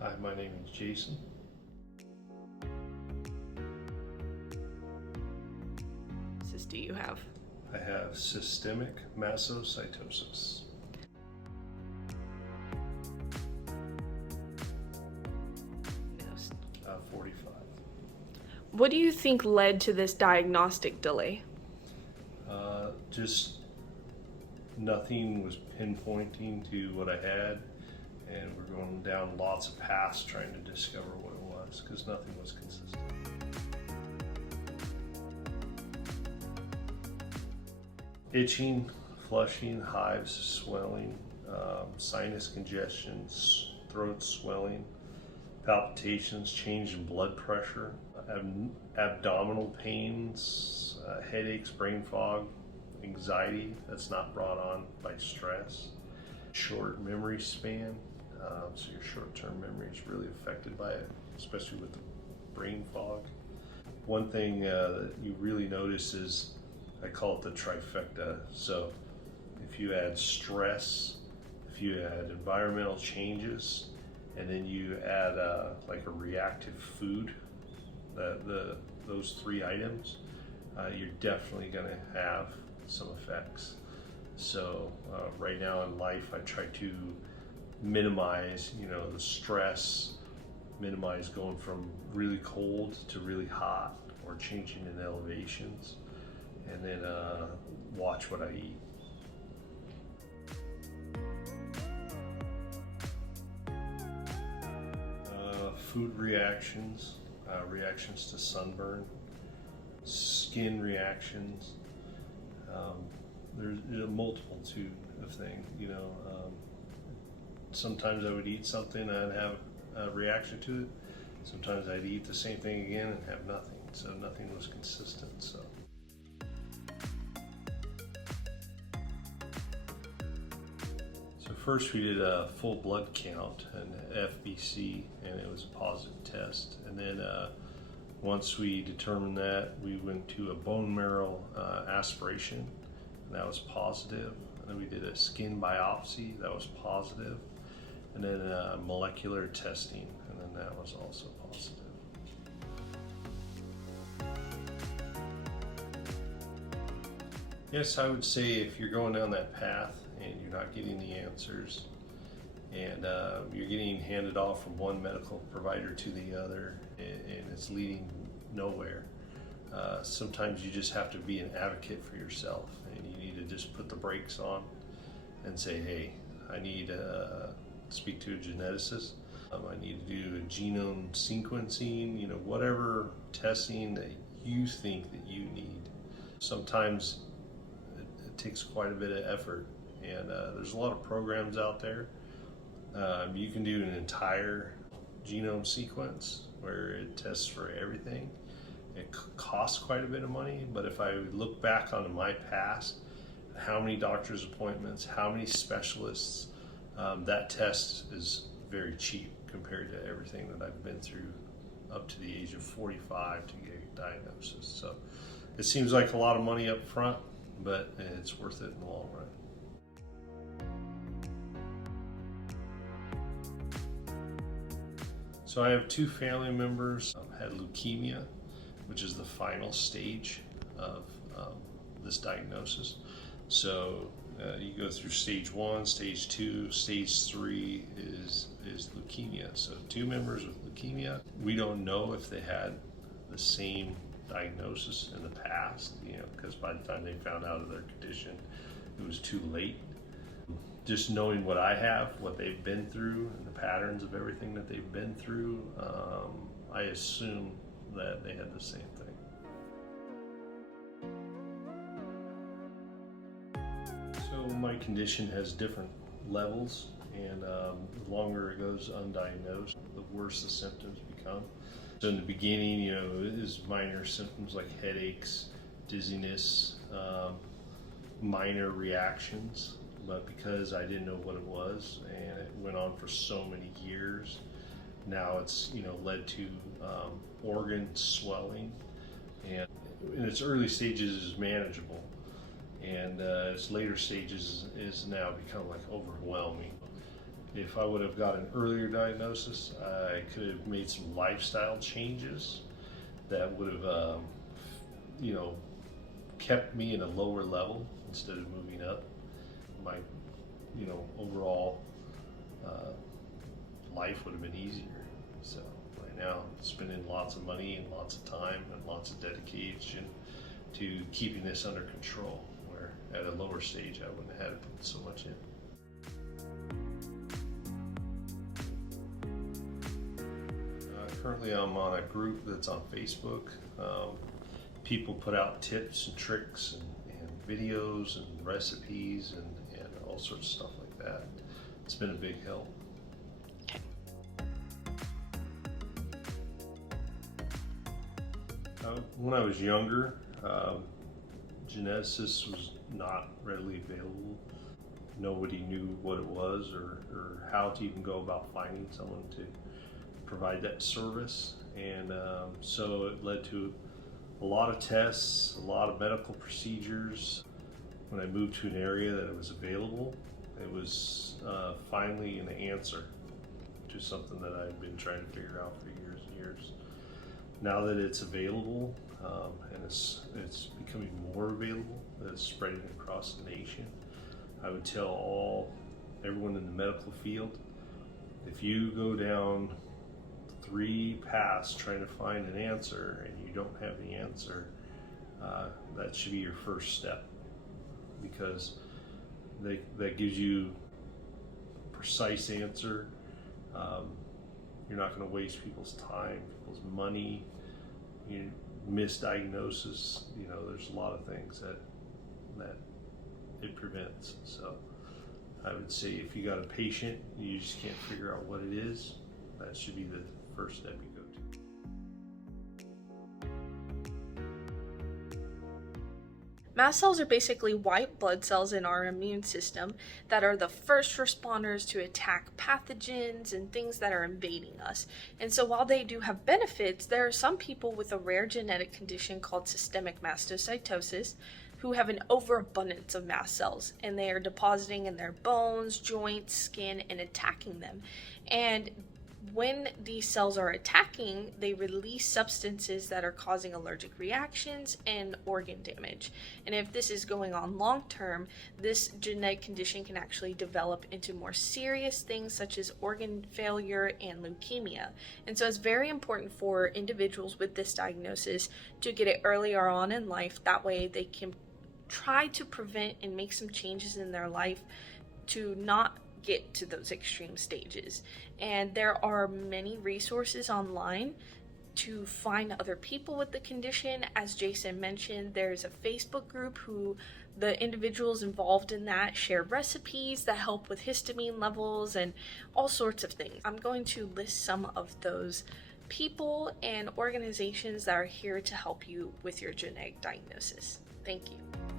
Hi, my name is Jason. Do you have? I have systemic mastocytosis. Yes. 45. What do you think led to this diagnostic delay? Just nothing was pinpointing to what I had, and we're going down lots of paths trying to discover what it was because nothing was consistent. Itching, flushing, hives, swelling, sinus congestions, throat swelling, palpitations, change in blood pressure, abdominal pains, headaches, brain fog, anxiety that's not brought on by stress, short memory span, so your short-term memory is really affected by it, especially with the brain fog. One thing that you really notice is, I call it the trifecta. So if you add stress, if you add environmental changes, and then you add like a reactive food, those three items, you're definitely going to have some effects. So right now in life, I try to minimize, the stress, minimize going from really cold to really hot or changing in elevations, and then watch what I eat. Food reactions, reactions to sunburn, skin reactions. There's a multitude of things. Sometimes I would eat something and I'd have a reaction to it. Sometimes I'd eat the same thing again and have nothing. So nothing was consistent. So first we did a full blood count, an FBC, and it was a positive test. And then once we determined that, we went to a bone marrow aspiration, and that was positive. And then we did a skin biopsy, that was positive. And then molecular testing, and then that was also positive. Yes, I would say if you're going down that path and you're not getting the answers, and you're getting handed off from one medical provider to the other, and it's leading nowhere, sometimes you just have to be an advocate for yourself, and you need to just put the brakes on and say, hey, I need to speak to a geneticist. I need to do a genome sequencing, whatever testing that you think that you need. Sometimes it takes quite a bit of effort, and there's a lot of programs out there. You can do an entire genome sequence where it tests for everything. It costs quite a bit of money, but if I look back on my past, how many doctor's appointments, how many specialists, that test is very cheap compared to everything that I've been through up to the age of 45 to get a diagnosis. So it seems like a lot of money up front, but it's worth it in the long run. So I have two family members had leukemia, which is the final stage of this diagnosis. So you go through stage 1, stage 2, stage 3 is leukemia. So two members with leukemia. We don't know if they had the same diagnosis in the past, because by the time they found out of their condition, it was too late. Just knowing what I have, what they've been through, and the patterns of everything that they've been through, I assume that they had the same thing. So my condition has different levels, and the longer it goes undiagnosed, the worse the symptoms become. So in the beginning, it is minor symptoms like headaches, dizziness, minor reactions. But because I didn't know what it was, and it went on for so many years, now it's led to organ swelling, and in its early stages is manageable, and its later stages is now become like overwhelming. If I would have got an earlier diagnosis, I could have made some lifestyle changes that would have, you know, kept me in a lower level instead of moving up. My, you know, overall life would have been easier. So right now, spending lots of money and lots of time and lots of dedication to keeping this under control, where at a lower stage I wouldn't have had to put so much in. Currently I'm on a group that's on Facebook. People put out tips and tricks and videos and recipes and all sorts of stuff like that. It's been a big help. When I was younger, geneticists was not readily available. Nobody knew what it was or how to even go about finding someone to provide that service, and so it led to a lot of tests, a lot of medical procedures. When I moved to an area that it was available, it was finally an answer to something that I've been trying to figure out for years and years. Now that it's available, and it's becoming more available, that it's spreading across the nation, I would tell everyone in the medical field, if you go down 3 paths trying to find an answer and you don't have the answer, that should be your first step, because that gives you a precise answer. You're not going to waste people's time, people's money, misdiagnosis. You know, there's a lot of things that it prevents. So I would say if you got a patient, you just can't figure out what it is, that should be the first step you go to. Mast cells are basically white blood cells in our immune system that are the first responders to attack pathogens and things that are invading us. And so while they do have benefits, there are some people with a rare genetic condition called systemic mastocytosis who have an overabundance of mast cells, and they are depositing in their bones, joints, skin, and attacking them. And when these cells are attacking, they release substances that are causing allergic reactions and organ damage. And if this is going on long term, this genetic condition can actually develop into more serious things such as organ failure and leukemia. And so it's very important for individuals with this diagnosis to get it earlier on in life. That way they can try to prevent and make some changes in their life to not get to those extreme stages. And there are many resources online to find other people with the condition. As Jason mentioned, there's a Facebook group who the individuals involved in that share recipes that help with histamine levels and all sorts of things. I'm going to list some of those people and organizations that are here to help you with your genetic diagnosis. Thank you.